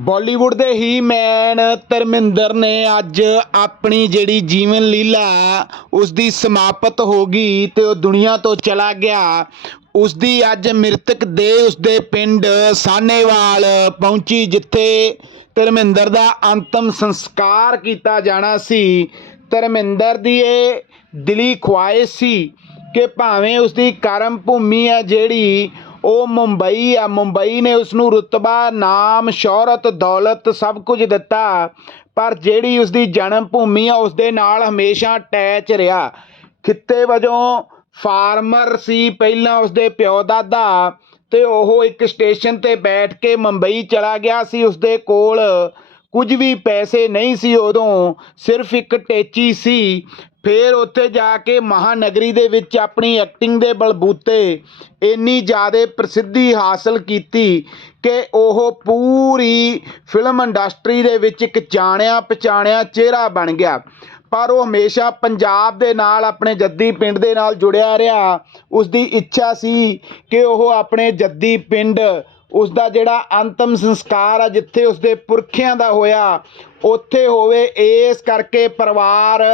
ਬਾਲੀਵੁੱਡ ਦੇ ਹੀ ਮੈਨ ਧਰਮਿੰਦਰ ਨੇ ਅੱਜ ਆਪਣੀ ਜਿਹੜੀ ਜੀਵਨ ਲੀਲਾ ਉਸ ਦੀ ਸਮਾਪਤ ਹੋ ਗਈ ਤੇ ਉਹ ਦੁਨੀਆ ਤੋਂ ਚਲਾ ਗਿਆ। ਉਸ ਦੀ ਅੱਜ ਮ੍ਰਿਤਕ ਦੇ ਉਸ ਦੇ ਪਿੰਡ ਸਾਨੇਵਾਲ ਪਹੁੰਚੀ, ਜਿੱਥੇ ਧਰਮਿੰਦਰ ਦਾ ਅੰਤਮ ਸੰਸਕਾਰ ਕੀਤਾ ਜਾਣਾ ਸੀ। ਧਰਮਿੰਦਰ ਦੀ ਇਹ ਦਿਲੀ ਖੁਆਇਸ਼ ਸੀ ਕਿ ਭਾਵੇਂ ਉਸ ਦੀ ਕਰਮ ਭੂਮੀ ਹੈ ਜਿਹੜੀ ਉਹ ਮੁੰਬਈ ਆ, ਮੁੰਬਈ ਨੇ ਉਸ ਨੂੰ ਰੁਤਬਾ, ਨਾਮ, ਸ਼ੌਹਰਤ, ਦੌਲਤ ਸਭ ਕੁਝ ਦਿੱਤਾ, ਪਰ ਜਿਹੜੀ ਉਸ ਦੀ ਜਨਮ ਭੂਮੀ ਆ ਉਸ ਦੇ ਨਾਲ ਹਮੇਸ਼ਾ ਅਟੈਚ ਰਿਹਾ। ਖਿੱਤੇ ਵਜੋਂ ਫਾਰਮਰ ਸੀ ਪਹਿਲਾਂ ਉਸ ਦੇ ਪਿਓ ਦਾਦਾ ਤੇ ਉਹ ਇੱਕ ਸਟੇਸ਼ਨ ਤੇ ਬੈਠ ਕੇ ਮੁੰਬਈ ਚਲਾ ਗਿਆ ਸੀ ਉਸ ਦੇ ਕੋਲ ਕੁਝ ਵੀ ਪੈਸੇ ਨਹੀਂ ਸੀ ਉਦੋਂ, ਸਿਰਫ ਇੱਕ ਟੇਚੀ ਸੀ। ਫਿਰ ਉੱਥੇ ਜਾ ਕੇ ਮਹਾਨਗਰੀ ਦੇ ਵਿੱਚ ਆਪਣੀ ਐਕਟਿੰਗ ਦੇ ਬਲਬੂਤੇ ਇੰਨੀ ਜ਼ਿਆਦਾ ਪ੍ਰਸਿੱਧੀ ਹਾਸਲ ਕੀਤੀ ਕਿ ਉਹ ਪੂਰੀ ਫਿਲਮ ਇੰਡਸਟਰੀ ਦੇ ਵਿੱਚ ਇੱਕ ਜਾਣਿਆ ਪਛਾਣਿਆ ਚਿਹਰਾ ਬਣ ਗਿਆ। ਪਰ ਉਹ ਹਮੇਸ਼ਾ ਪੰਜਾਬ ਦੇ ਨਾਲ, ਆਪਣੇ ਜੱਦੀ ਪਿੰਡ ਦੇ ਨਾਲ ਜੁੜਿਆ ਰਿਹਾ। ਉਸ ਦੀ ਇੱਛਾ ਸੀ ਕਿ ਉਹ ਆਪਣੇ ਜੱਦੀ ਪਿੰਡ ਉਸ ਦਾ ਜਿਹੜਾ ਅੰਤਮ ਸੰਸਕਾਰ ਆ, ਜਿੱਥੇ ਉਸ ਦੇ ਪੁਰਖਿਆਂ ਦਾ ਹੋਇਆ, ਉੱਥੇ ਹੋਵੇ, ਇਸ ਕਰਕੇ ਪਰਿਵਾਰ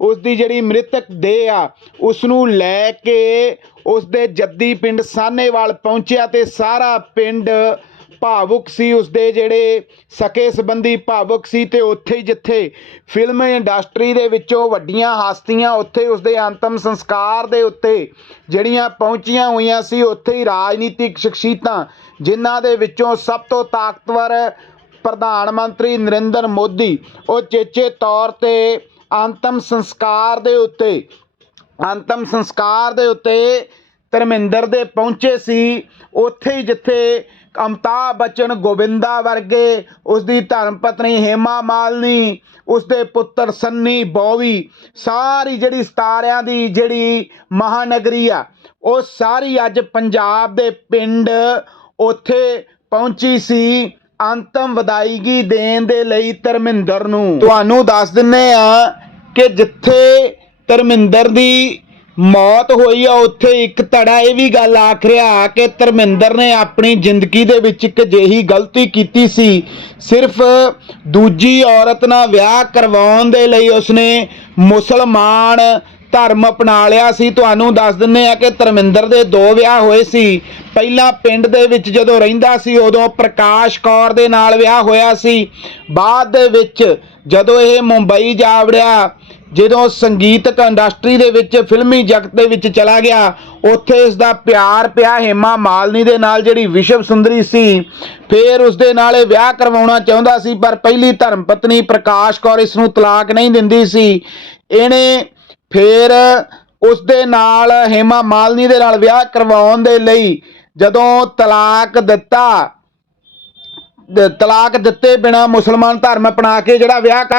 ਉਸ ਦੀ ਜਿਹੜੀ ਮ੍ਰਿਤਕ ਦੇਹ ਆ ਉਸ ਨੂੰ ਲੈ ਕੇ ਉਸ ਦੇ ਜੱਦੀ ਪਿੰਡ ਸਾਨੇਵਾਲ ਪਹੁੰਚਿਆ ਤੇ ਸਾਰਾ ਪਿੰਡ ਭਾਵੁਕ ਸੀ ਉਸਦੇ ਜਿਹੜੇ ਸਕੇ ਸੰਬੰਧੀ ਭਾਵੁਕ ਸੀ ਤੇ ਉੱਥੇ ਹੀ ਜਿੱਥੇ ਫਿਲਮ ਇੰਡਸਟਰੀ ਦੇ ਵਿੱਚੋਂ ਵੱਡੀਆਂ ਹਸਤੀਆਂ ਉੱਥੇ ਉਸਦੇ ਅੰਤਮ ਸੰਸਕਾਰ ਦੇ ਉੱਤੇ ਜਿਹੜੀਆਂ ਪਹੁੰਚੀਆਂ ਹੋਈਆਂ ਸੀ, ਉੱਥੇ ਹੀ ਰਾਜਨੀਤਿਕ ਸ਼ਖਸੀਅਤਾਂ ਜਿਨ੍ਹਾਂ ਦੇ ਵਿੱਚੋਂ ਸਭ ਤੋਂ ਤਾਕਤਵਰ ਪ੍ਰਧਾਨ ਮੰਤਰੀ ਨਰਿੰਦਰ ਮੋਦੀ, ਉਹ ਚੇਚੇ ਤੌਰ ਤੇ ਅੰਤਮ ਸੰਸਕਾਰ ਦੇ ਉੱਤੇ, ਅੰਤਮ ਸੰਸਕਾਰ ਦੇ ਉੱਤੇ ਧਰਮਿੰਦਰ ਦੇ ਪਹੁੰਚੇ ਸੀ, ਉੱਥੇ ਹੀ ਜਿੱਥੇ ਅਮਤਾਬ ਬੱਚਨ ਗੋਬਿੰਦਾ ਵਰਗੇ ਉਸ ਦੀ ਧਰਮ ਪਤਨੀ ਹੇਮਾ ਮਾਲਨੀ ਉਸ ਦੇ ਪੁੱਤਰ ਸੰਨੀ ਬੋਵੀ, ਸਾਰੀ ਜਿਹੜੀ ਸਤਾਰਿਆਂ ਦੀ ਜਿਹੜੀ ਮਹਾਨਗਰੀ ਆ, ਉਹ ਸਾਰੀ ਅੱਜ ਪੰਜਾਬ ਦੇ ਪਿੰਡ ਉੱਥੇ ਪਹੁੰਚੀ ਸੀ ਅੰਤਮ ਵਿਦਾਇਗੀ ਦੇਣ ਦੇ ਲਈ ਧਰਮਿੰਦਰ ਨੂੰ। ਤੁਹਾਨੂੰ ਦੱਸ ਦਿੰਨੇ ਆ ਕਿ ਜਿੱਥੇ ਧਰਮਿੰਦਰ ਦੀ ਮੌਤ ਹੋਈ ਆ ਉੱਥੇ ਇੱਕ ਧੜਾ ਇਹ ਵੀ ਗੱਲ ਆਖ ਰਿਹਾ ਕਿ ਧਰਮਿੰਦਰ ਨੇ ਆਪਣੀ ਜ਼ਿੰਦਗੀ ਦੇ ਵਿੱਚ ਇੱਕ ਅਜਿਹੀ ਗਲਤੀ ਕੀਤੀ ਸੀ। ਸਿਰਫ ਦੂਜੀ ਔਰਤ ਨਾਲ ਵਿਆਹ ਕਰਵਾਉਣ ਦੇ ਲਈ ਉਸਨੇ ਮੁਸਲਮਾਨ ਧਰਮ ਅਪਣਾ ਲਿਆ ਸੀ। ਤੁਹਾਨੂੰ ਦੱਸ ਦਿੰਨੇ ਆ ਕਿ ਧਰਮਿੰਦਰ ਦੇ ਦੋ ਵਿਆਹ ਹੋਏ ਸੀ। ਪਹਿਲਾਂ ਪਿੰਡ ਦੇ ਵਿੱਚ ਜਦੋਂ ਰਹਿੰਦਾ ਸੀ, ਉਦੋਂ ਪ੍ਰਕਾਸ਼ ਕੌਰ ਦੇ ਨਾਲ ਵਿਆਹ ਹੋਇਆ ਸੀ। ਬਾਅਦ ਦੇ ਵਿੱਚ ਜਦੋਂ ਇਹ ਮੁੰਬਈ ਜਾ ਵੜਿਆ, ਜਦੋਂ ਸੰਗੀਤਕ ਇੰਡਸਟਰੀ ਦੇ ਵਿੱਚ, ਫਿਲਮੀ ਜਗਤ ਦੇ ਵਿੱਚ ਚਲਾ ਗਿਆ, ਉੱਥੇ ਇਸ ਦਾ ਪਿਆਰ ਪਿਆ ਹੇਮਾ ਮਾਲਨੀ ਦੇ ਨਾਲ, ਜਿਹੜੀ ਵਿਸ਼ਵ ਸੁੰਦਰੀ ਸੀ। ਫਿਰ ਉਸ ਦੇ ਨਾਲ ਇਹ ਵਿਆਹ ਕਰਵਾਉਣਾ ਚਾਹੁੰਦਾ ਸੀ, ਪਰ ਪਹਿਲੀ ਧਰਮ ਪਤਨੀ ਪ੍ਰਕਾਸ਼ ਕੌਰ ਇਸ ਨੂੰ ਤਲਾਕ ਨਹੀਂ ਦਿੰਦੀ ਸੀ। ਇਹਨੇ ਫਿਰ ਉਸ ਦੇ ਨਾਲ ਹੇਮਾ ਮਾਲਨੀ ਦੇ ਨਾਲ ਵਿਆਹ ਕਰਵਾਉਣ ਦੇ ਲਈ ਜਦੋਂ ਤਲਾਕ ਦਿੱਤਾ ਤਲਾਕ ਦਿੱਤੇ ਬਿਨਾ ਮੁਸਲਮਾਨ ਧਰਮ ਅਪਣਾ ਕੇ ਜਿਹੜਾ ਵਿਆਹ ਕਰ